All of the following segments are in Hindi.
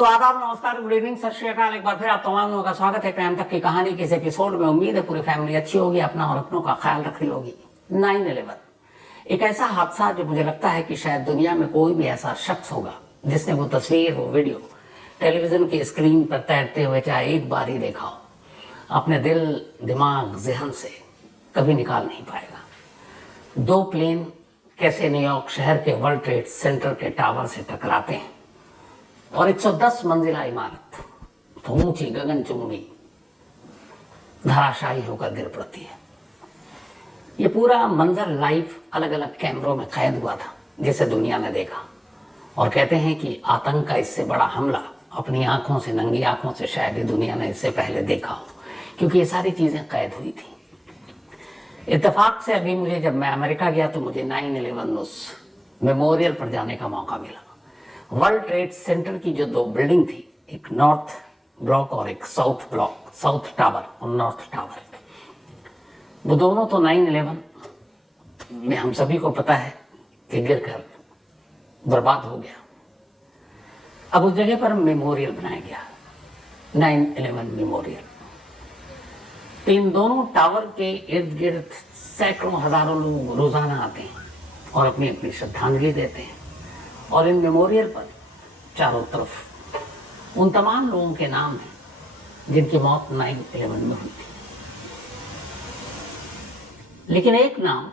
तो आदाब, नमस्कार, गुड इवनिंग, सत श्री अकाल। एक बार फिर आप तमाम लोगों का स्वागत है टाइम तक की कहानी के इस एपिसोड में। उम्मीद है पूरी फैमिली अच्छी होगी, अपना और अपनों का ख्याल रख रही होगी। 9/11 एक ऐसा हादसा जो मुझे लगता है कि शायद दुनिया में कोई भी ऐसा शख्स होगा जिसने वो तस्वीर, वो वीडियो टेलीविजन की स्क्रीन पर तैरते हुए चाहे एक बार ही देखा हो, अपने दिल, दिमाग, जहन से कभी निकाल नहीं पाएगा। 2 प्लेन कैसे न्यूयॉर्क शहर के वर्ल्ड ट्रेड सेंटर के टावर से टकराते हैं और 110 मंजिला इमारत तो ऊंची गगनचुंबी धराशायी होकर गिर पड़ती है। ये पूरा मंजर लाइव अलग अलग कैमरों में कैद हुआ था जिसे दुनिया ने देखा, और कहते हैं कि आतंक का इससे बड़ा हमला अपनी आंखों से, नंगी आंखों से शायद ही दुनिया ने इससे पहले देखा हो, क्योंकि ये सारी चीजें कैद हुई थी। इत्तेफाक से अभी मुझे, जब मैं अमेरिका गया तो मुझे 9/11 उस मेमोरियल पर जाने का मौका मिला। वर्ल्ड ट्रेड सेंटर की जो 2 बिल्डिंग थी, एक नॉर्थ ब्लॉक और एक साउथ ब्लॉक, साउथ टावर और नॉर्थ टावर, वो दोनों तो 9/11 में हम सभी को पता है कि गिरकर बर्बाद हो गया। अब उस जगह पर मेमोरियल बनाया गया, 9/11 मेमोरियल। तो इन दोनों टावर के इर्द गिर्द सैकड़ों हजारों लोग रोजाना आते हैं और अपनी अपनी श्रद्धांजलि देते हैं, और इन मेमोरियल पर चारों तरफ उन तमाम लोगों के नाम हैं जिनकी मौत 9/11 में हुई थी। लेकिन एक नाम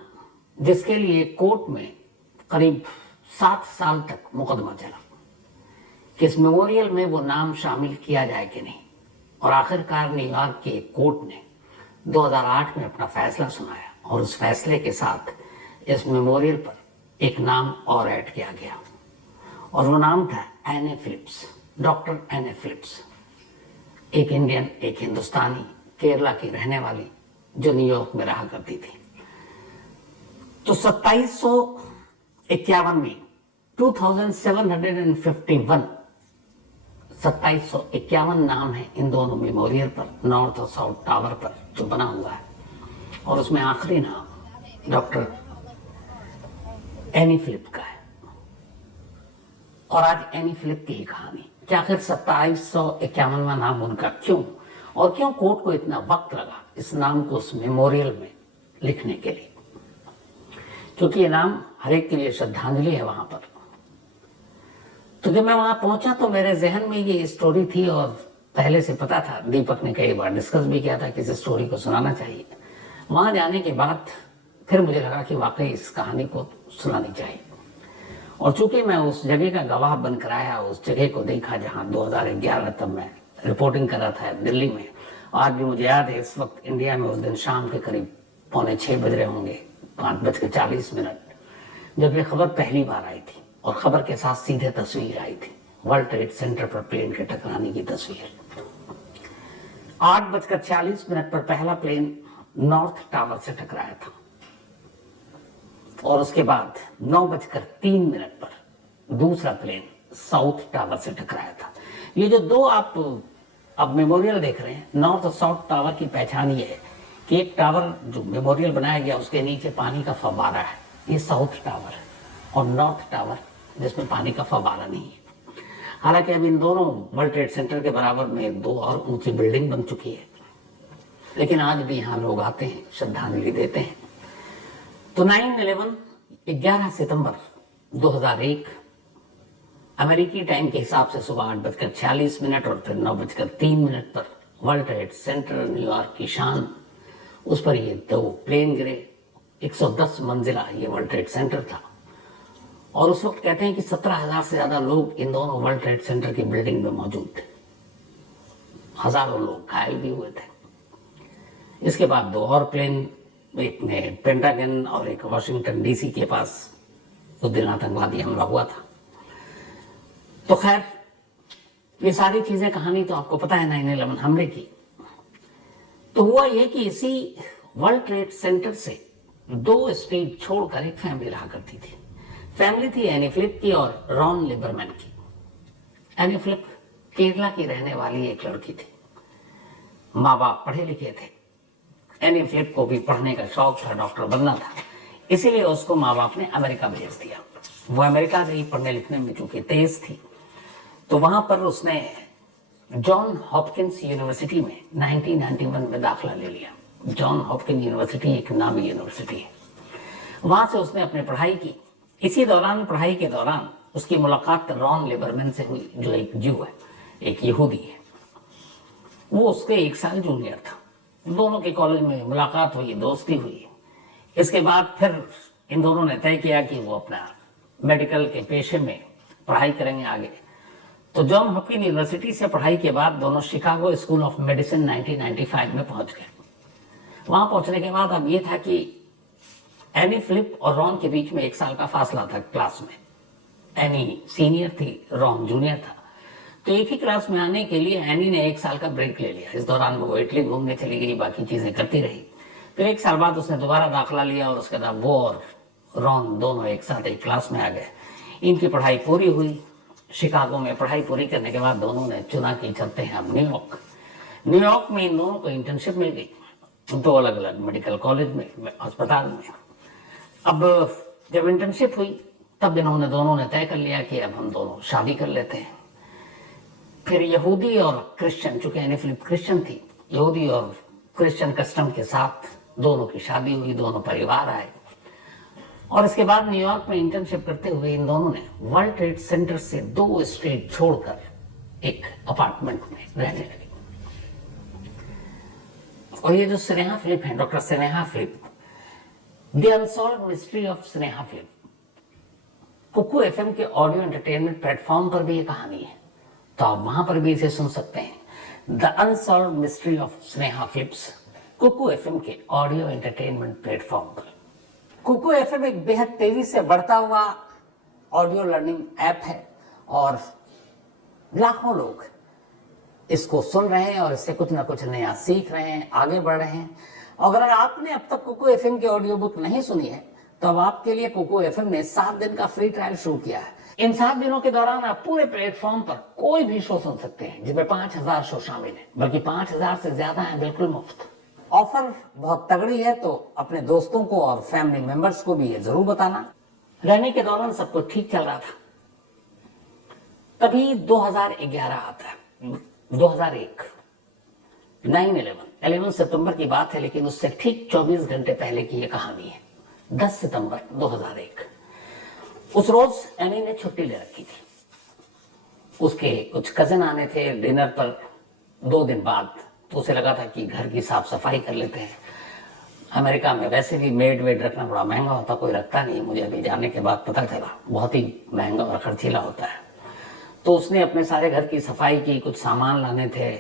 जिसके लिए कोर्ट में करीब 7 साल तक मुकदमा चला कि इस मेमोरियल में वो नाम शामिल किया जाए कि नहीं, और आखिरकार न्यूयॉर्क के कोर्ट ने 2008 में अपना फैसला सुनाया, और उस फैसले के साथ इस मेमोरियल पर एक नाम और ऐड किया गया, और वो नाम था एने फिलिप्स, डॉक्टर एने फिलिप्स। एक इंडियन, एक हिंदुस्तानी, केरला की रहने वाली, जो न्यूयॉर्क में रहा करती थी। तो 2751 में 2751 नाम है इन दोनों मेमोरियल पर, नॉर्थ और साउथ टावर पर जो बना हुआ है, और उसमें आखिरी नाम डॉक्टर एनी फिलिप का है। और आज एनी फिलिप की ही कहानी कि आखिर 2751वां नाम उनका क्यों, और क्यों कोर्ट को इतना वक्त लगा इस नाम को उस मेमोरियल में लिखने के लिए, क्योंकि ये नाम हर एक के लिए श्रद्धांजलि है वहां पर। तो जब मैं वहां पहुंचा तो मेरे जहन में ये स्टोरी थी, और पहले से पता था, दीपक ने कई बार डिस्कस भी किया था कि इस स्टोरी को सुनाना चाहिए। वहां जाने के बाद फिर मुझे लगा कि वाकई इस कहानी को सुनानी चाहिए, और चूंकि मैं उस जगह का गवाह बनकर आया, उस जगह को देखा जहां 2011 तब मैं रिपोर्टिंग कर रहा था दिल्ली में। आज भी मुझे याद है, इस वक्त इंडिया में उस दिन शाम के करीब 5:45 बज रहे होंगे, 5:40, जब ये खबर पहली बार आई थी, और खबर के साथ सीधे तस्वीर आई थी, वर्ल्ड ट्रेड सेंटर पर प्लेन के टकराने की तस्वीर। 8:40 पर पहला प्लेन नॉर्थ टावर से टकराया था, और उसके बाद 9:03 पर दूसरा प्लेन साउथ टावर से टकराया था। ये जो 2 आप अब मेमोरियल देख रहे हैं, नॉर्थ और साउथ टावर की पहचान ये है कि एक टावर जो मेमोरियल बनाया गया उसके नीचे पानी का फव्वारा है, ये साउथ टावर है, और नॉर्थ टावर जिसमें पानी का फव्वारा नहीं है। हालांकि अब इन दोनों वर्ल्ड ट्रेड सेंटर के बराबर में 2 और ऊंची बिल्डिंग बन चुकी है, लेकिन आज भी यहाँ लोग आते हैं, श्रद्धांजलि देते हैं। तो 9/11 11 सितंबर 2001 अमेरिकी टाइम के हिसाब से सुबह 8:46 और फिर 9:03 पर वर्ल्ड ट्रेड सेंटर, न्यूयॉर्क की शान, उस पर ये 2 प्लेन गिरे। 110 मंजिला ये वर्ल्ड ट्रेड सेंटर था, और उस वक्त कहते हैं कि 17,000 से ज्यादा लोग इन दोनों वर्ल्ड ट्रेड सेंटर की बिल्डिंग में मौजूद थे। हजारों लोग घायल भी हुए थे। इसके बाद 2 और प्लेन, एक में पेंटागन और एक वाशिंगटन डीसी के पास उस दिन आतंकवादी हमला हुआ था। तो खैर, ये सारी चीजें, कहानी तो आपको पता है 9/11 हमले की। तो हुआ ये कि इसी वर्ल्ड ट्रेड सेंटर से 2 स्ट्रीट छोड़कर एक फैमिली रहा करती थी। फैमिली थी एनी फिलिप की और रॉन लिबरमैन की। एनी फिलिप केरला की रहने वाली एक लड़की थी। माँ बाप पढ़े लिखे थे, एनी फिलिप को भी पढ़ने का शौक था, डॉक्टर बनना था, इसीलिए उसको माँ बाप ने अमेरिका भेज दिया। वो अमेरिका गई पढ़ने लिखने में, चूंकि तेज थी, तो वहां पर उसने जॉन हॉपकिंस यूनिवर्सिटी में 1991 में दाखिला ले लिया। जॉन हॉपकिंस यूनिवर्सिटी एक नामी यूनिवर्सिटी है। वहां से उसने अपनी पढ़ाई की। इसी दौरान, पढ़ाई के दौरान उसकी मुलाकात रॉन लिबरमैन से हुई, जो एक ज्यू है, एक यहूदी है। वो उसके 1 साल जूनियर था। दोनों के कॉलेज में मुलाकात हुई, दोस्ती हुई। इसके बाद फिर इन दोनों ने तय किया कि वो अपना मेडिकल के पेशे में पढ़ाई करेंगे आगे। तो जॉन हॉपकिंस यूनिवर्सिटी से पढ़ाई के बाद दोनों शिकागो स्कूल ऑफ मेडिसिन 1995 में पहुंच गए। वहां पहुंचने के बाद अब ये था कि एनी फ्लिप और रॉन के बीच में 1 साल का फासला था क्लास में। एनी सीनियर थी, रॉन जूनियर था। तो एक ही क्लास में आने के लिए एनी ने 1 साल का ब्रेक ले लिया। इस दौरान वो इटली घूमने चली गई, बाकी चीजें करती रही। फिर 1 साल बाद उसने दोबारा दाखिला लिया और उसके बाद वो और रॉन दोनों एक साथ एक क्लास में आ गए। इनकी पढ़ाई पूरी हुई। शिकागो में पढ़ाई पूरी करने के बाद दोनों ने चुना कि चलते हैं हम न्यूयॉर्क। न्यूयॉर्क में इन दोनों को इंटर्नशिप मिल गई, 2 अलग अलग मेडिकल कॉलेज में, अस्पताल में। अब जब इंटर्नशिप हुई तब इन्होंने दोनों ने तय कर लिया कि अब हम दोनों शादी कर लेते हैं। फिर यहूदी और क्रिश्चियन, चूंकि एनी फिलिप क्रिश्चियन थी, यहूदी और क्रिश्चियन कस्टम के साथ दोनों की शादी हुई, दोनों परिवार आए। और इसके बाद न्यूयॉर्क में इंटर्नशिप करते हुए इन दोनों ने वर्ल्ड ट्रेड सेंटर से 2 स्ट्रीट छोड़कर एक अपार्टमेंट में रहने लगे। और ये जो स्नेहा फिलिप है, doctor Sneha Philip, the unsolved mystery of Sneha Philip, Kuku FM के ऑडियो एंटरटेनमेंट प्लेटफॉर्म पर भी ये कहानी है, तो आप वहां पर भी इसे सुन सकते हैं। The unsolved mystery of Sneha Phillips, Kuku FM के ऑडियो एंटरटेनमेंट प्लेटफॉर्म पर। कुकू एफएम एक बेहद तेजी से बढ़ता हुआ ऑडियो लर्निंग ऐप है और लाखों लोग इसको सुन रहे हैं और इससे कुछ ना कुछ नया सीख रहे हैं, आगे बढ़ रहे हैं। अगर आपने अब तक कुकू एफएम की ऑडियो बुक नहीं सुनी है तो अब आपके लिए कुकू एफएम ने 7 दिन का फ्री ट्रायल शुरू किया है। इन 7 दिनों के दौरान आप पूरे प्लेटफॉर्म पर कोई भी शो सुन सकते हैं, जिसमें 5000 शो शामिल है, बल्कि 5000 से ज्यादा है, बिल्कुल मुफ्त। ऑफर बहुत तगड़ी है, तो अपने दोस्तों को और फैमिली मेंबर्स को भी ये जरूर बताना। रहने के दौरान सब कुछ ठीक चल रहा था, तभी 2011 आता है, 2001, 11 सितंबर की बात है, लेकिन उससे ठीक 24 घंटे पहले की ये कहानी है। 10 सितंबर 2001, उस रोज एनी ने छुट्टी ले रखी थी। उसके कुछ कजिन आने थे डिनर पर 2 दिन बाद, तो उसे लगा था कि घर की साफ सफाई कर लेते हैं। अमेरिका में वैसे भी मेड वेड रखना बड़ा महंगा होता, कोई रखता नहीं, मुझे अभी जाने के बाद पता चला, बहुत ही महंगा और खर्चीला होता है। तो उसने अपने सारे घर की सफाई की, कुछ सामान लाने थे,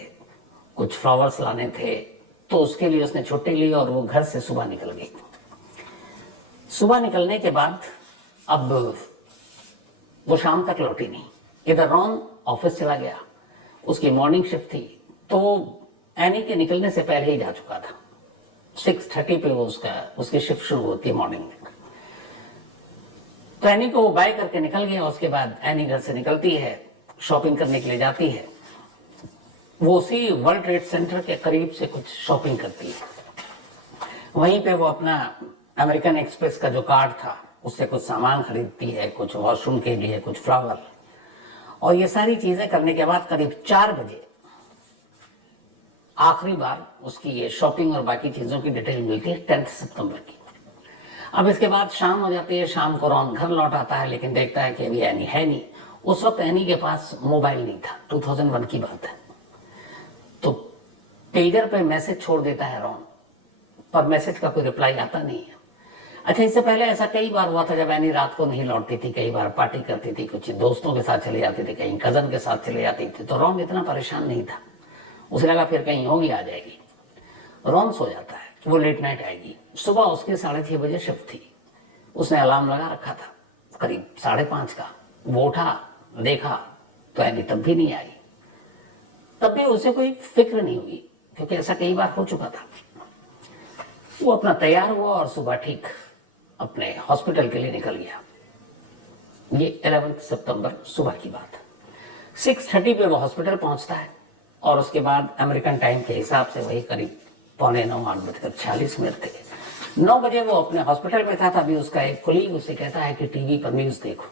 कुछ फ्लावर्स लाने थे, तो उसके लिए उसने छुट्टी ली और वो घर से सुबह निकल गई। सुबह निकलने के बाद अब वो शाम तक लौटी नहीं। इधर रॉन ऑफिस चला गया, उसकी मॉर्निंग शिफ्ट थी, तो एनी के निकलने से पहले ही जा चुका था। 6:30 पे वो उसकी शिफ्ट शुरू होती है मॉर्निंग में। तो एनी को वो बाय करके निकल गया। उसके बाद एनी घर से निकलती है, शॉपिंग करने के लिए जाती है। वो उसी वर्ल्ड ट्रेड सेंटर के करीब से कुछ शॉपिंग करती है। वहीं पे वो अपना अमेरिकन एक्सप्रेस का जो कार्ड था उससे कुछ सामान खरीदती है, कुछ वॉशरूम के लिए, कुछ फ्लावर, और ये सारी चीजें करने के बाद करीब 4 बजे आखिरी बार उसकी ये शॉपिंग और बाकी चीजों की डिटेल मिलती है 10 सितंबर की। अब इसके बाद शाम हो जाती है। शाम को रॉन घर लौट आता है, लेकिन देखता है कि अभी एनी है नहीं। उस वक्त एनी के पास मोबाइल नहीं था, 2001 की बात है। तो पेजर पे मैसेज छोड़ देता है रॉन, पर मैसेज का कोई रिप्लाई आता नहीं है। अच्छा, इससे पहले ऐसा कई बार हुआ था जब एनी रात को नहीं लौटती थी, कई बार पार्टी करती थी, कुछ दोस्तों के साथ चले जाती थी, कहीं कजन के साथ चले जाती थी, तो रॉन इतना परेशान नहीं था। उसे लगा फिर कहीं होगी, आ जाएगी। रॉन सो जाता है कि वो लेट नाइट आएगी। सुबह उसके 6:30 बजे शिफ्ट थी। उसने अलार्म लगा रखा था करीब 5:30 का। वो उठा, देखा तो एनी तब भी नहीं आई। तब भी उसे कोई फिक्र नहीं हुई, क्योंकि ऐसा कई बार हो चुका था। वो अपना तैयार हुआ और सुबह ठीक अपने हॉस्पिटल के लिए निकल गया। ये 11 सितंबर सुबह की बात है। 6:30 पे वो हॉस्पिटल पहुंचता है और उसके बाद अमेरिकन टाइम के हिसाब से वही करीब 9:45 थे। 9 बजे वो अपने हॉस्पिटल में था, तभी उसका एक कोलीग उसे कहता है कि टीवी पर न्यूज देखो।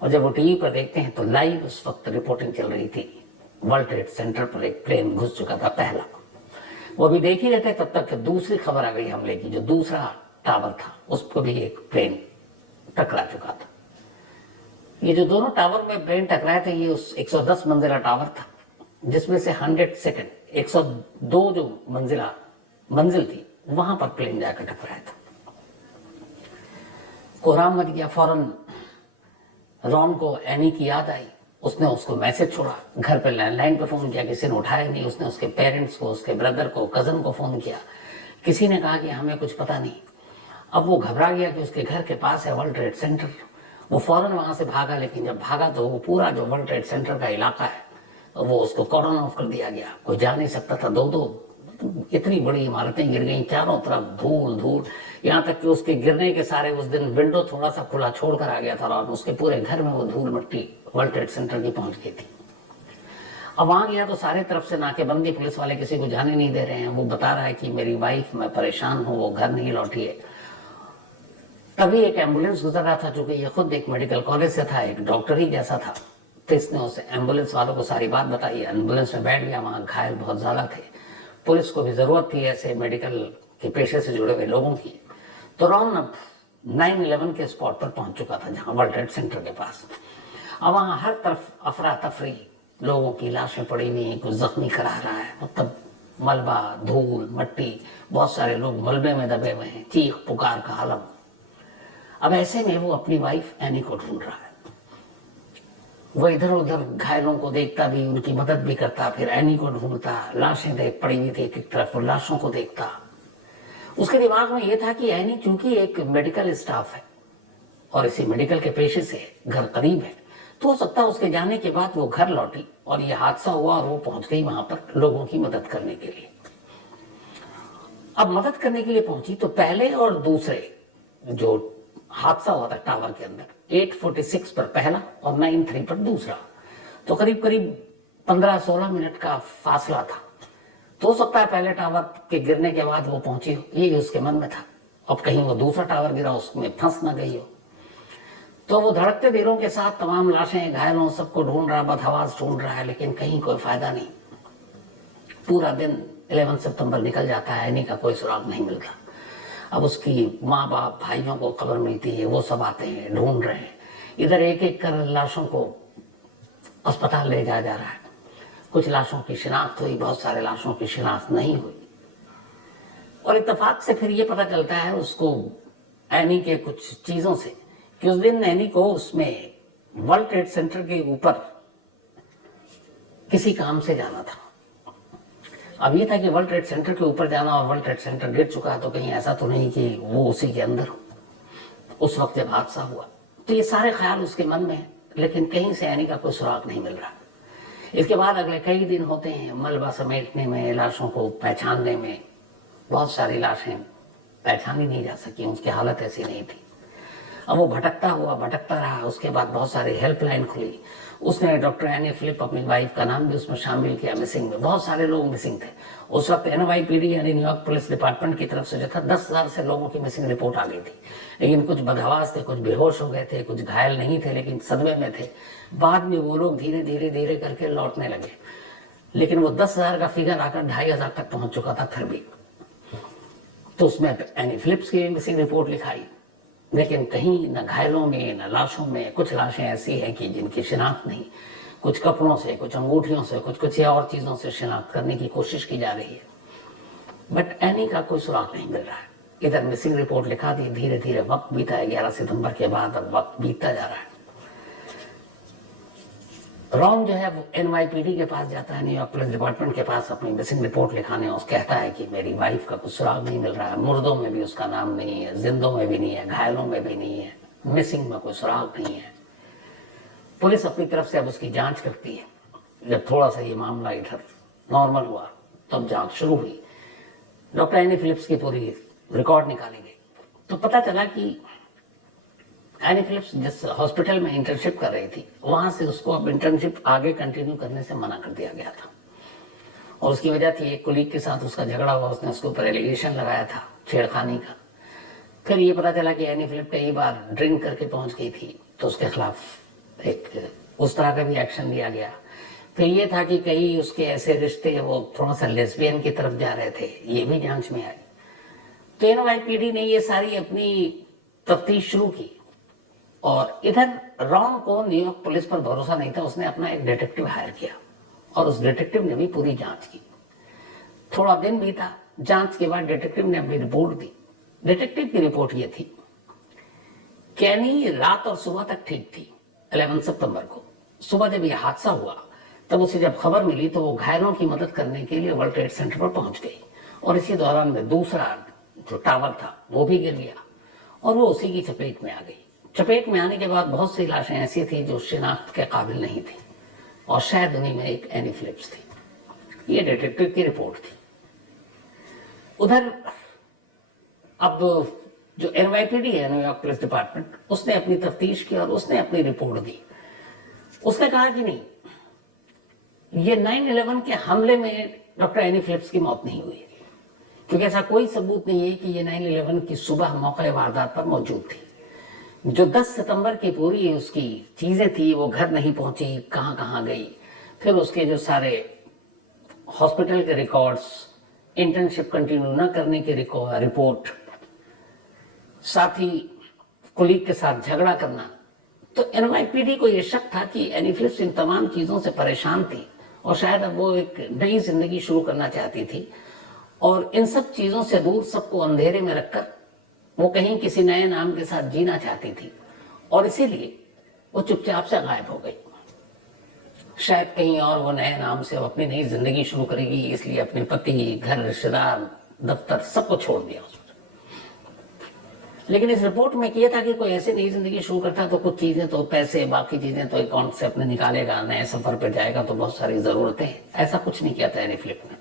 और जब वो टीवी पर देखते हैं तो लाइव उस वक्त रिपोर्टिंग चल रही थी, वर्ल्ड ट्रेड सेंटर पर एक प्लेन घुस चुका था पहला। वो अभी देख ही रहते तब तक दूसरी खबर आ गई हमले की, जो दूसरा टावर था उसको भी एक प्लेन टकरा चुका था। ये जो दोनों टावर में प्लेन टकराए थे, ये उस 110 मंजिला टावर था, जिसमें से 100 सेकंड 102 जो मंजिल थी वहां पर प्लेन जाकर टकराया था। कोहराम मच गया। फौरन रॉन को एनी की याद आई, उसने उसको मैसेज छोड़ा, घर पे लैंडलाइन पे फोन किया, किसी ने उठाया नहीं। उसने उसके पेरेंट्स को, उसके ब्रदर को, कजन को फोन किया, किसी ने कहा कि हमें कुछ पता नहीं। अब वो घबरा गया कि उसके घर के पास है वर्ल्ड ट्रेड सेंटर। वो फौरन वहां से भागा, लेकिन जब भागा तो वो पूरा जो वर्ल्ड ट्रेड सेंटर का इलाका है वो उसको कॉर्डन ऑफ कर दिया गया, कोई जा नहीं सकता था। दो इतनी बड़ी इमारतें गिर गई, चारों तरफ धूल धूल, यहाँ तक कि उसके गिरने के सारे उस दिन विंडो थोड़ा सा खुला छोड़कर आ गया था और उसके पूरे घर में वो धूल मिट्टी वर्ल्ड ट्रेड सेंटर की पहुंच गई थी। अब वहां गया तो सारे तरफ से नाकेबंदी, पुलिस वाले किसी को जाने नहीं दे रहे हैं। वो बता रहा है कि मेरी वाइफ, मैं परेशान हूं, वो घर नहीं लौटी है। तभी एक एम्बुलेंस गुजर रहा था, चूंकि ये खुद एक मेडिकल कॉलेज से था, एक डॉक्टर ही जैसा था, तो इसने उस एम्बुलेंस वालों को सारी बात बताई। एम्बुलेंस में बैठ गया, वहां घायल बहुत ज्यादा थे, पुलिस को भी जरूरत थी ऐसे मेडिकल के पेशे से जुड़े हुए लोगों की। तो रॉन अब 9/11 के स्पॉट पर पहुंच चुका था, जहां वर्ल्ड ट्रेड सेंटर के पास। अब वहां हर तरफ अफरा तफरी, लोगों की लाशें पड़ी हुई, कुछ जख्मी करा रहा है, मतलब मलबा, धूल, मट्टी, बहुत सारे लोग मलबे में दबे हुए हैं, चीख पुकार का आलम। अब ऐसे में वो अपनी वाइफ एनी को ढूंढ रहा है। वो इधर उधर घायलों को देखता भी, उनकी मदद भी करता, फिर एनी को ढूंढता, लाशें देख पड़ी हुई थी एक तरफ, वो लाशों को देखता। उसके दिमाग में यह था कि एनी चूंकि एक मेडिकल स्टाफ है और इसी मेडिकल के पेशे से घर करीब है, तो हो सकता है उसके जाने के बाद वो घर लौटी और ये हादसा हुआ और वो पहुंच गई वहां पर लोगों की मदद करने के लिए। अब मदद करने के लिए पहुंची तो पहले और दूसरे जो हादसा हुआ था टावर के अंदर, 8:46 पर पहला और 9:03 पर दूसरा, तो करीब करीब 15-16 मिनट का फासला था। तो हो सकता है पहले टावर के गिरने के बाद वो पहुंची हो, ये उसके मन में था। अब कहीं वो दूसरा टावर गिरा, उसमें फंस ना गई हो। तो वो धड़कते दिलों के साथ तमाम लाशें, घायलों, सबको ढूंढ रहा, बदहवास ढूंढ रहा है, लेकिन कहीं कोई फायदा नहीं। पूरा दिन 11 सितंबर निकल जाता है, एनी का कोई सुराग नहीं मिलता। अब उसकी माँ बाप, भाइयों को खबर मिलती है, वो सब आते हैं, ढूंढ रहे हैं। इधर एक एक कर लाशों को अस्पताल ले जाया जा रहा है। कुछ लाशों की शिनाख्त हुई, बहुत सारे लाशों की शिनाख्त नहीं हुई। और इत्तेफाक से फिर ये पता चलता है उसको एनी के कुछ चीजों से कि उस दिन एनी को उसमें वर्ल्ड ट्रेड सेंटर के ऊपर किसी काम से जाना था। अब ये था कि वर्ल्ड ट्रेड सेंटर के ऊपर जाना और वर्ल्ड ट्रेड सेंटर गिर चुका है, तो कहीं ऐसा तो नहीं कि वो उसी के अंदर हो उस वक्त जब हादसा हुआ। तो ये सारे ख्याल उसके मन में है, लेकिन कहीं से एनी का कोई सुराग नहीं मिल रहा। इसके बाद अगले कई दिन होते हैं मलबा समेटने में, लाशों को पहचानने में। बहुत सारी लाशें पहचानी नहीं जा सकी, उसकी हालत ऐसी नहीं थी। अब वो भटकता रहा। उसके बाद बहुत सारी हेल्पलाइन खुली। उसने डॉक्टर एनी फिलिप, अपनी वाइफ का नाम भी उसमें शामिल किया मिसिंग में। बहुत सारे लोग मिसिंग थे उस वक्त। NYPD यानी न्यूयॉर्क पुलिस डिपार्टमेंट की तरफ से जो था 10,000 से लोगों की मिसिंग रिपोर्ट आ गई थी, लेकिन कुछ बदहवास थे, कुछ बेहोश हो गए थे, कुछ घायल नहीं थे लेकिन सदमे में थे। बाद में वो लोग धीरे धीरे करके लौटने लगे, लेकिन वो 10,000 का फिगर आकर 2,500 तक पहुंच चुका था फिर भी। तो उसमें एनी फिलिप्स की मिसिंग रिपोर्ट लिखाई, लेकिन कहीं न घायलों में न लाशों में। कुछ लाशें ऐसी हैं कि जिनकी शिनाख्त नहीं, कुछ कपड़ों से, कुछ अंगूठियों से, कुछ और चीजों से शिनाख्त करने की कोशिश की जा रही है, बट एनी का कोई सुराग नहीं मिल रहा है। इधर मिसिंग रिपोर्ट लिखा दी, धीरे धीरे वक्त बीता है। 11 सितंबर के बाद अब वक्त बीतता जा रहा है। रॉन जो है वो NYPD के पास जाता है, न्यूयॉर्क पुलिस डिपार्टमेंट के पास, अपनी मिसिंग रिपोर्ट लिखाने। उस कहता है कि मेरी वाइफ का कुछ सुराग नहीं मिल रहा है, मुर्दों में भी उसका नाम नहीं है, जिंदों में भी नहीं है, घायलों में भी नहीं है, मिसिंग में कोई सुराग नहीं है। पुलिस अपनी तरफ से अब उसकी जांच करती है। जब थोड़ा सा ये मामला इधर नॉर्मल हुआ तब जांच शुरू हुई। डॉक्टर एनी फिलिप्स की पूरी रिकॉर्ड निकाली गई, तो पता चला कि एनी फिलिप्स जिस हॉस्पिटल में इंटर्नशिप कर रही थी, वहां से उसको अब इंटर्नशिप आगे कंटिन्यू करने से मना कर दिया गया था। और उसकी वजह थी एक कोलीग के साथ उसका झगड़ा हुआ, उसने उसके ऊपर एलिगेशन लगाया था छेड़खानी का। फिर ये पता चला कि एनी फिलिप कई बार ड्रिंक करके पहुंच गई थी, तो उसके खिलाफ एक उस तरह का भी एक्शन लिया गया। फिर ये था कि कई उसके ऐसे रिश्ते वो थोड़ा सा लेस्बियन की तरफ जा रहे थे, ये भी जांच में आई। तो एनवाईपीडी ने ये सारी अपनी तफ्तीश शुरू की। और इधर रॉन को न्यूयॉर्क पुलिस पर भरोसा नहीं था, उसने अपना एक डिटेक्टिव हायर किया और उस डिटेक्टिव ने भी पूरी जांच की। थोड़ा दिन बीता, जांच के बाद डिटेक्टिव ने अपनी रिपोर्ट दी। डिटेक्टिव की रिपोर्ट ये थी, कैनी रात और सुबह तक ठीक थी। 11 सितंबर को सुबह जब यह हादसा हुआ तब उसे जब खबर मिली तो वो घायलों की मदद करने के लिए वर्ल्ड ट्रेड सेंटर पर पहुंच गई। और इसी दौरान में दूसरा जो टावर था वो भी गिर गया और वो उसी की चपेट में आ गई। चपेट में आने के बाद बहुत सी लाशें ऐसी थी जो शिनाख्त के काबिल नहीं थी और शायद उन्हीं में एक एनी फिलिप्स थी। ये डिटेक्टिव की रिपोर्ट थी। उधर अब जो एनवाईपीडी है, न्यूयॉर्क पुलिस डिपार्टमेंट, उसने अपनी तफ्तीश की और उसने अपनी रिपोर्ट दी। उसने कहा कि नहीं, ये 9/11 के हमले में डॉक्टर एनी फिलिप्स की मौत नहीं हुई, क्योंकि ऐसा कोई सबूत नहीं है कि ये 9/11 की सुबह मौके वारदात पर मौजूद थी। जो 10 सितंबर की पूरी उसकी चीजें थी, वो घर नहीं पहुंची, कहां कहां गई, फिर उसके जो सारे हॉस्पिटल के रिकॉर्ड्स, इंटर्नशिप कंटिन्यू न करने की रिपोर्ट, साथ ही कुलीग के साथ झगड़ा करना। तो एनवाईपीडी को यह शक था कि एनी फिलिप्स इन तमाम चीजों से परेशान थी और शायद अब वो एक नई जिंदगी शुरू करना चाहती थी और इन सब चीजों से दूर, सबको अंधेरे में रखकर वो कहीं किसी नए नाम के साथ जीना चाहती थी और इसीलिए वो चुपचाप से गायब हो गई। शायद कहीं और वो नए नाम से अपनी नई जिंदगी शुरू करेगी, इसलिए अपने पति, घर, रिश्तेदार, दफ्तर सबको छोड़ दिया उसने। लेकिन इस रिपोर्ट में किया था कि कोई ऐसी नई जिंदगी शुरू करता है तो कुछ चीजें तो, पैसे, बाकी चीजें तो अकाउंट से अपने निकालेगा, नए सफर पर जाएगा तो बहुत सारी जरूरतें। ऐसा कुछ नहीं किया था एनी फिलिप्स ने,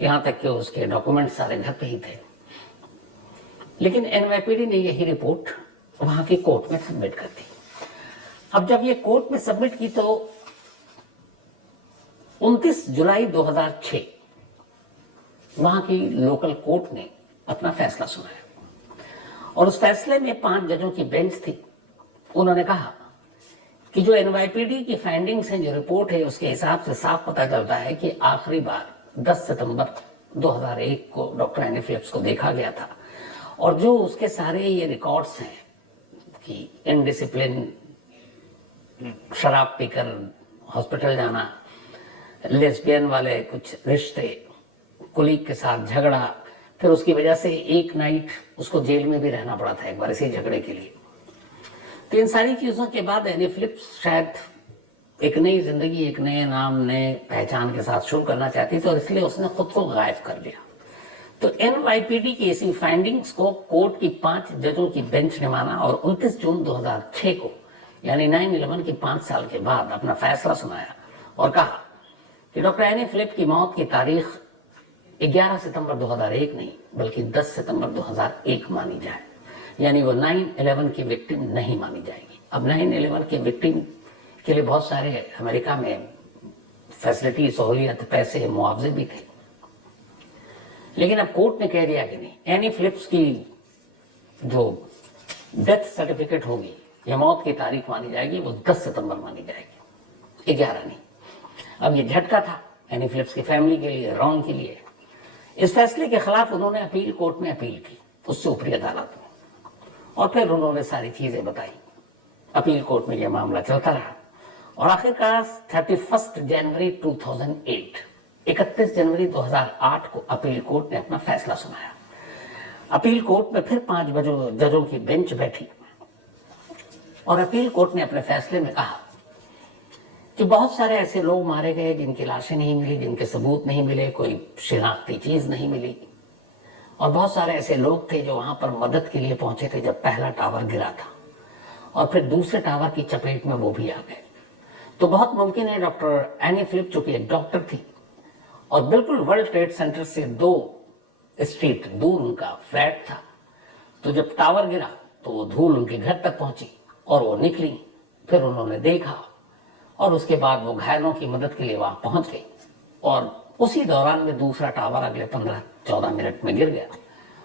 यहां तक कि उसके डॉक्यूमेंट सारे घर पे ही थे। लेकिन एनवाईपीडी ने यही रिपोर्ट वहां की कोर्ट में सबमिट कर दी। अब जब ये कोर्ट में सबमिट की तो 29 जुलाई 2006 वहां की लोकल कोर्ट ने अपना फैसला सुनाया और उस फैसले में 5 जजों की बेंच थी। उन्होंने कहा कि जो एनवाईपीडी की फाइंडिंग्स हैं, जो रिपोर्ट है, उसके हिसाब से साफ पता चलता है कि आखिरी बार 10 सितंबर 2001 को डॉक्टर एनी फिलिप्स को देखा गया था और जो उसके सारे ये रिकॉर्ड्स हैं कि इनडिसिप्लिन, शराब पीकर हॉस्पिटल जाना, लेस्बियन वाले कुछ रिश्ते, कुलीग के साथ झगड़ा, फिर उसकी वजह से एक नाइट उसको जेल में भी रहना पड़ा था एक बार इसी झगड़े के लिए। तो इन सारी चीजों के बाद एनी फिलिप्स शायद एक नई जिंदगी, एक नए नाम, नए पहचान के साथ शुरू करना चाहती थी और इसलिए उसने खुद को गायब कर लिया। तो एनवाईपीडी की इसी फाइंडिंग्स को कोर्ट की 5 जजों की बेंच ने माना और 29 जून 2006 को, यानी 9/11 की 5 साल के बाद, अपना फैसला सुनाया और कहा कि डॉक्टर एनी फिलिप्स की मौत की तारीख 11 सितंबर 2001 नहीं बल्कि 10 सितंबर 2001 मानी जाए, यानी वो 9/11 की विक्टिम नहीं मानी जाएगी। अब 9/11 के विक्टिम के लिए बहुत सारे अमेरिका में फैसिलिटी, सहूलियत, पैसे, मुआवजे भी थे, लेकिन अब कोर्ट ने कह दिया कि नहीं, एनी फिलिप्स की जो डेथ सर्टिफिकेट होगी या मौत की तारीख मानी जाएगी वो 10 सितंबर मानी जाएगी, 11 नहीं। अब ये झटका था एनी फिलिप्स की फैमिली के लिए, रॉन के लिए। इस फैसले के खिलाफ उन्होंने अपील कोर्ट में अपील की, उससे ऊपरी अदालत में, और फिर उन्होंने सारी चीजें बताई। अपील कोर्ट में यह मामला चलता रहा और आखिरकार 31 जनवरी 2008, 31 जनवरी 2008 को अपील कोर्ट ने अपना फैसला सुनाया। अपील कोर्ट में फिर 5 जजों की बेंच बैठी और अपील कोर्ट ने अपने फैसले में कहा कि बहुत सारे ऐसे लोग मारे गए जिनकी लाशें नहीं मिली, जिनके सबूत नहीं मिले, कोई शिनाख्ती चीज नहीं मिली, और बहुत सारे ऐसे लोग थे जो वहां पर मदद के लिए पहुंचे थे जब पहला टावर गिरा था और फिर दूसरे टावर की चपेट में वो भी आ गए। तो बहुत मुमकिन है डॉक्टर एनी फिलिप्स, जो कि एक डॉक्टर थी और बिल्कुल वर्ल्ड ट्रेड सेंटर से 2 स्ट्रीट दूर उनका फ्लैट था, तो जब टावर गिरा तो वो धूल उनके घर तक पहुंची और वो निकली, फिर उन्होंने देखा और उसके बाद वो घायलों की मदद के लिए वहां पहुंच गई और उसी दौरान में दूसरा टावर अगले 15-14 मिनट में गिर गया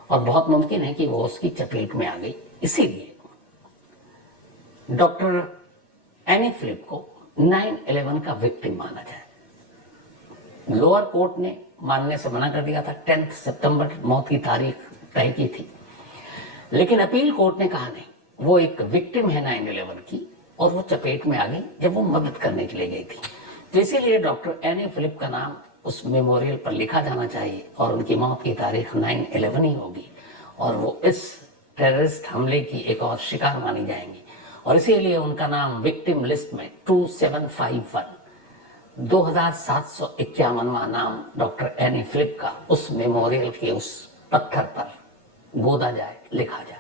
और बहुत मुमकिन है कि वो उसकी चपेट में आ गई। इसीलिए डॉक्टर एनी फिलिप को 9/11 का विक्टिम माना जाए। लोअर कोर्ट ने मानने से मना कर दिया था, 10 सितंबर मौत की तारीख तय की थी, लेकिन अपील कोर्ट ने कहा नहीं, वो एक विक्टिम है 9/11 की और वो चपेट में आ गई जब वो मदद करने के लिए गई थी। तो इसीलिए डॉक्टर एनी फिलिप का नाम उस मेमोरियल पर लिखा जाना चाहिए और उनकी मौत की तारीख 9/11 ही होगी और वो इस टेररिस्ट हमले की एक और शिकार मानी जाएंगी और इसीलिए उनका नाम विक्टिम लिस्ट में 2751 2751वां नाम डॉक्टर एनी फिलिप का उस मेमोरियल के उस पत्थर पर गोदा जाए, लिखा जाए।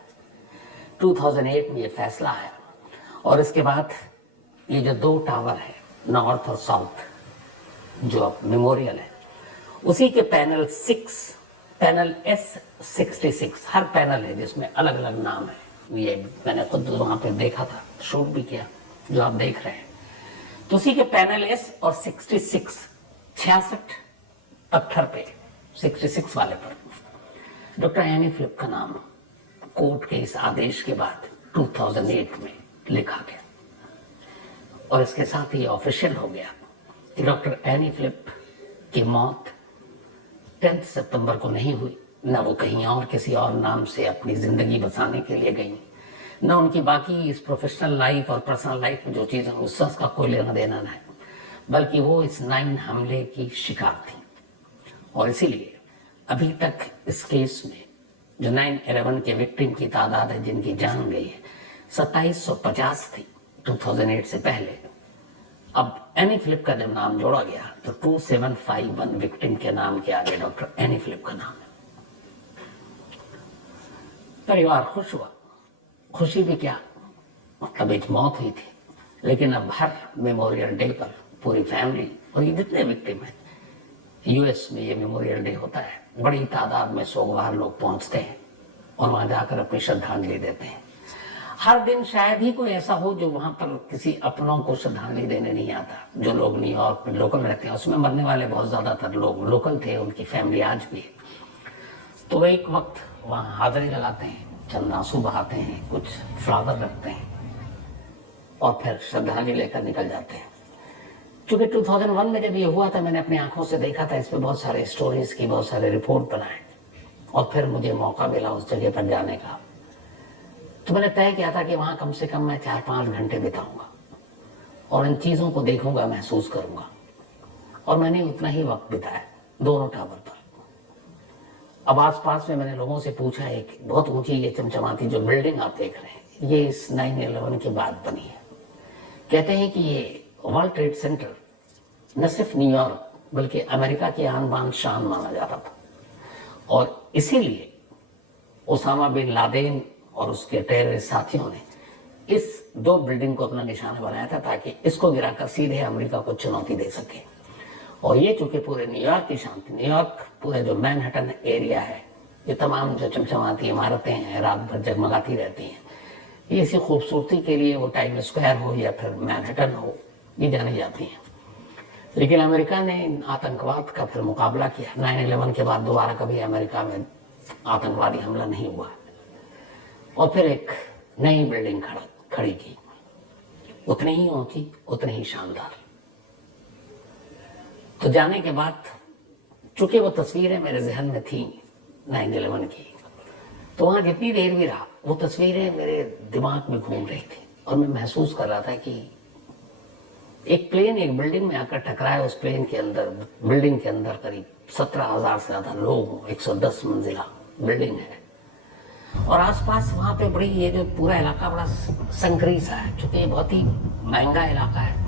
2008 में ये फैसला आया और इसके बाद ये जो 2 टावर है नॉर्थ और साउथ जो अब मेमोरियल है, उसी के पैनल S66 हर पैनल है जिसमें अलग अलग नाम है। ये मैंने खुद वहां पे देखा था, शूट भी किया जो आप देख रहे हैं। तो उसी के पैनल S और 66 पत्थर पे 66 वाले पर डॉक्टर एनी फिलिप का नाम कोर्ट के इस आदेश के बाद 2008 में लिखा गया और इसके साथ ही ऑफिशियल हो गया कि डॉक्टर एनी फिलिप की मौत 10 सितंबर को नहीं हुई, न वो कहीं और किसी और नाम से अपनी जिंदगी बचाने के लिए गई, न उनकी बाकी इस प्रोफेशनल लाइफ और पर्सनल लाइफ में जो चीजें उससे उसका कोई लेना देना नहीं, बल्कि वो इस 9 हमले की शिकार थी। और इसीलिए अभी तक इस केस में जो 9/11 के विक्टिम की तादाद है जिनकी जान गई है 2750 थी 2008 से पहले। अब एनी फिलिप का जब नाम जोड़ा गया तो 2751 विक्टिम के नाम के आगे डॉक्टर एनी फिलिप का नाम है। परिवार खुश हुआ, खुशी भी क्या, मतलब एक मौत हुई थी, लेकिन अब हर मेमोरियल डे पर पूरी फैमिली और ये जितने विक्टिम हैं, यूएस में ये मेमोरियल डे होता है, बड़ी तादाद में सोगवार लोग पहुंचते हैं और वहां जाकर अपनी श्रद्धांजलि देते हैं। हर दिन शायद ही कोई ऐसा हो जो वहां पर किसी अपनों को श्रद्धांजलि देने नहीं आता। जो लोग न्यूयॉर्क में लोकल रहते हैं उसमें मरने वाले बहुत ज्यादातर लोग लोकल थे, उनकी फैमिली आज भी है, तो वे एक वक्त वहां हाजिरी लगाते हैं, चंदासू बहाते हैं, कुछ फ्लावर रखते हैं और फिर श्रद्धांजलि लेकर निकल जाते हैं। क्योंकि 2001 में जब ये हुआ था मैंने अपनी आंखों से देखा था, इस पे बहुत सारे स्टोरीज की, बहुत सारे रिपोर्ट बनाए और फिर मुझे मौका मिला उस जगह पर जाने का। तो मैंने तय किया था कि वहां कम से कम मैं 4-5 घंटे बिताऊंगा और इन चीजों को देखूंगा, महसूस करूंगा। और मैंने उतना ही वक्त बिताया दोनों टावर पर। अब आसपास में मैंने लोगों से पूछा, एक बहुत ऊंची ये चमचमाती जो बिल्डिंग आप देख रहे हैं ये इस 9/11 के बाद बनी है। कहते हैं कि ये वर्ल्ड ट्रेड सेंटर न सिर्फ न्यूयॉर्क बल्कि अमेरिका की आन बान शान माना जाता था और इसीलिए ओसामा बिन लादेन और उसके टेररिस्ट साथियों ने इस 2 बिल्डिंग को अपना निशाना बनाया था ताकि इसको गिराकर सीधे अमेरिका को चुनौती दे सके। और ये चूंकि पूरे न्यूयॉर्क की शान थी, न्यूयॉर्क पूरे जो मैनहट्टन एरिया है, ये तमाम जो चमचमाती इमारतें हैं रात भर जगमगाती रहती हैं, ये इसी खूबसूरती के लिए वो टाइम स्क्वायर हो या फिर मैनहट्टन हो, ये जानी जाती हैं। लेकिन अमेरिका ने आतंकवाद का फिर मुकाबला किया। 9/11 के बाद दोबारा कभी अमेरिका में आतंकवादी हमला नहीं हुआ और फिर एक नई बिल्डिंग खड़ी की, उतनी ही ऊंची, उतनी ही शानदार। तो जाने के बाद चूंकि वो तस्वीरें मेरे जहन में थी 9/11 की, तो वहां जितनी देर भी रहा वो तस्वीरें मेरे दिमाग में घूम रही थी और मैं महसूस कर रहा था कि एक प्लेन एक बिल्डिंग में आकर टकराए, उस प्लेन के अंदर, बिल्डिंग के अंदर करीब 17,000 से ज्यादा लोग, 110 मंजिला बिल्डिंग है और आसपास वहां पे बड़ी, ये जो पूरा इलाका बड़ा संकरी सा है, चूंकि ये बहुत ही महंगा इलाका है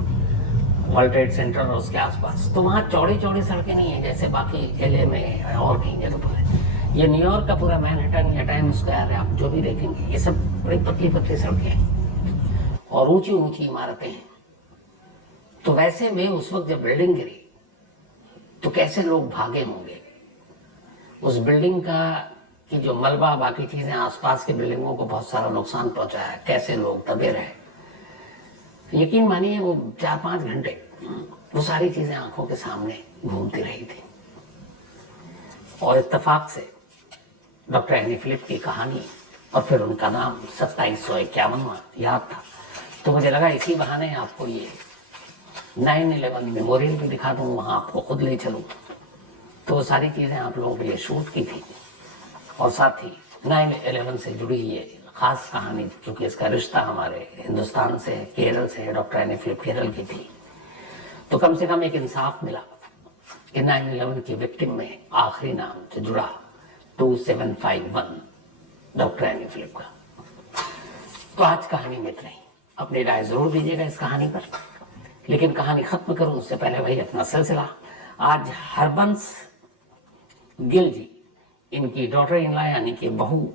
वर्ल्ड ट्रेड सेंटर और उसके आसपास, तो वहाँ चौड़ी चौड़ी सड़कें नहीं है जैसे बाकी एलए में और कहीं जगह पर है। ये न्यूयॉर्क का पूरा मैनहट्टन या टाइम स्क्वायर है, आप जो भी देखेंगे ये सब बड़ी पतली पतली सड़कें हैं और ऊंची ऊंची इमारतें हैं। तो वैसे में उस वक्त जब बिल्डिंग गिरी तो कैसे लोग भागे होंगे, उस बिल्डिंग का कि जो मलबा बाकी चीजें आसपास की बिल्डिंगों को बहुत सारा नुकसान पहुंचाया, कैसे लोग दबे रहे। यकीन मानिए वो 4-5 घंटे वो सारी चीजें आंखों के सामने घूमती रही थी और इत्तेफाक से डॉक्टर एनी फिलिप की कहानी और फिर उनका नाम 2751वां याद था तो मुझे लगा इसी बहाने आपको ये 9/11 मेमोरियल भी दिखा दूँ, वहाँ आपको खुद ले चलूँ। तो वो सारी चीज़ें आप लोगों के लिए शूट की थी और साथ ही 9/11 से जुड़ी ये खास कहानी, क्योंकि इसका रिश्ता हमारे हिंदुस्तान से, केरल से, डॉक्टर एनी फिलिप केरल की थी, तो कम से कम एक इंसाफ मिला कि 9/11 की विक्टिम में आखिरी नाम जो जुड़ा 2751 डॉक्टर एनी फिलिप का। तो आज कहानी में इतना ही। अपनी राय जरूर दीजिएगा इस कहानी पर, लेकिन कहानी खत्म करूं उससे पहले वही अपना सिलसिला। आज हरबंस गिल जी, इनकी डॉटर इन लॉ यानी कि बहू,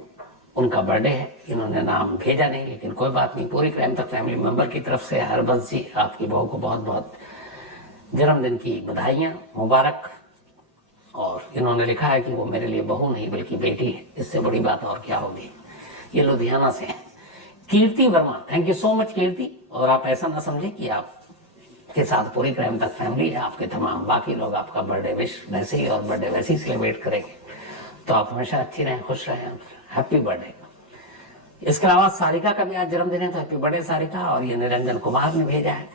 उनका बर्थडे है। इन्होंने नाम भेजा नहीं, लेकिन कोई बात नहीं, पूरी क्राइम तक फैमिली मेंबर की तरफ से हरबंस जी, आपकी बहू को बहुत बहुत जन्मदिन की बधाइयाँ, मुबारक। और इन्होंने लिखा है कि वो मेरे लिए बहू नहीं बल्कि बेटी है, इससे बड़ी बात और क्या होगी। ये लुधियाना से हैं। Kirti Verma, thank you so much Kirti. और आप ऐसा ना समझे कि आप के साथ पूरी क्राइम तक फैमिली है, आपके तमाम बाकी लोग आपका बर्थडे विश वैसे ही और बर्थडे वैसे ही सेलिब्रेट करेंगे। तो आप हमेशा अच्छी रहें, खुश रहें, हैप्पी बर्थडे। इसके अलावा सारिका का भी आज जन्मदिन है, तो हैप्पी बर्थडे सारिका। और ये निरंजन कुमार ने भेजा है।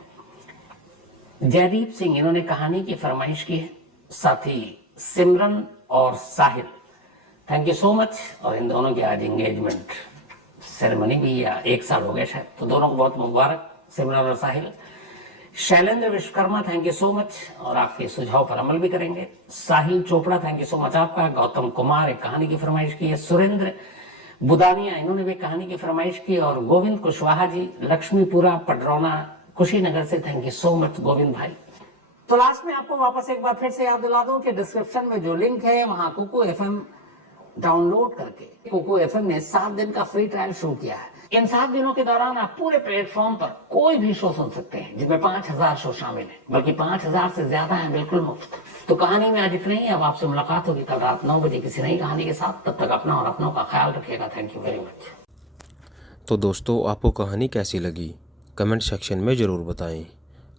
जयदीप सिंह, इन्होंने कहानी की फरमाइश की है। साथ ही सिमरन और साहिल, थैंक यू सो मच। और इन दोनों की आज एंगेजमेंट सेरेमनी भी, या 1 साल हो गए शायद, तो दोनों को बहुत मुबारक, सिमरन और Sahil. Shailendra Vishwakarma, thank you so much, और आपके सुझाव पर अमल भी करेंगे। Sahil Chopra, thank you so much आपका। गौतम कुमार एक कहानी की फरमाइश की है। सुरेंद्र बुदानिया, इन्होंने भी कहानी की फरमाइश की। और गोविंद कुशवाहा जी, लक्ष्मीपुरा पडरौना कुशीनगर से, thank you so much Govind भाई। तो लास्ट में आपको वापस एक बार फिर से याद दिला दूं कि डिस्क्रिप्शन में जो लिंक है, वहां कुकू FM डाउनलोड करके कुकू FM ने 7 दिन का फ्री ट्रायल शुरू किया है। इन 7 दिनों के दौरान आप पूरे प्लेटफॉर्म पर कोई भी शो सुन सकते हैं, जिनमें 5000 शो शामिल है, बल्कि 5000 से ज्यादा है, बिल्कुल मुफ्त। तो कहानी में आज इतना ही। अब आपसे मुलाकात होगी कल रात 9 बजे किसी नई कहानी के साथ। तब तक अपना और अपनों का ख्याल रखिएगा। Thank you very much. तो दोस्तों, आपको कहानी कैसी लगी कमेंट सेक्शन में ज़रूर बताएं।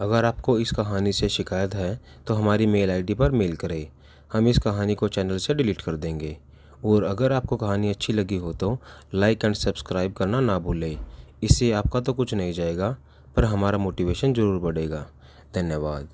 अगर आपको इस कहानी से शिकायत है तो हमारी मेल आईडी पर मेल करें, हम इस कहानी को चैनल से डिलीट कर देंगे। और अगर आपको कहानी अच्छी लगी हो तो लाइक एंड सब्सक्राइब करना ना भूलें। इससे आपका तो कुछ नहीं जाएगा, पर हमारा मोटिवेशन ज़रूर बढ़ेगा। धन्यवाद।